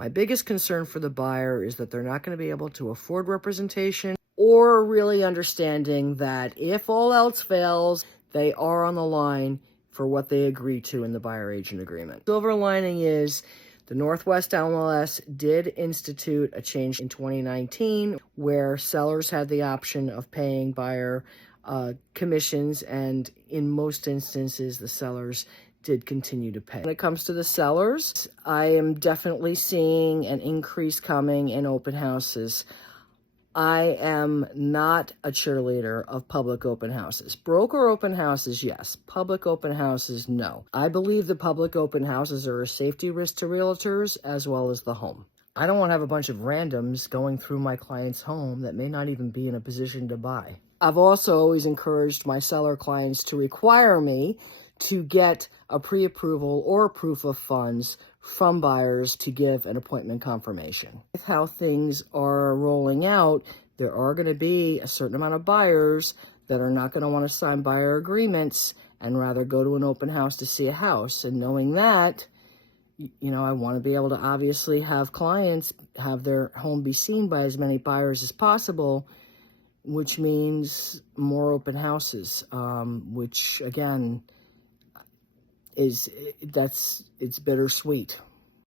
My biggest concern for the buyer is that they're not going to be able to afford representation, or really understanding that if all else fails, they are on the line for what they agree to in the buyer agent agreement. Silver lining is the Northwest MLS did institute a change in 2019 where sellers had the option of paying buyer commissions, and in most instances, the sellers did continue to pay. When it comes to the sellers, I am definitely seeing an increase coming in open houses. I am not a cheerleader of public open houses. Broker open houses, yes. Public open houses, no. I believe the public open houses are a safety risk to realtors as well as the home. I don't want to have a bunch of randoms going through my client's home that may not even be in a position to buy. I've also always encouraged my seller clients to require me to get a pre-approval or proof of funds from buyers to give an appointment confirmation. With how things are rolling out, there are going to be a certain amount of buyers that are not going to want to sign buyer agreements and rather go to an open house to see a house. And knowing that, I want to be able to obviously have clients have their home be seen by as many buyers as possible, which means more open houses, which again, it's bittersweet.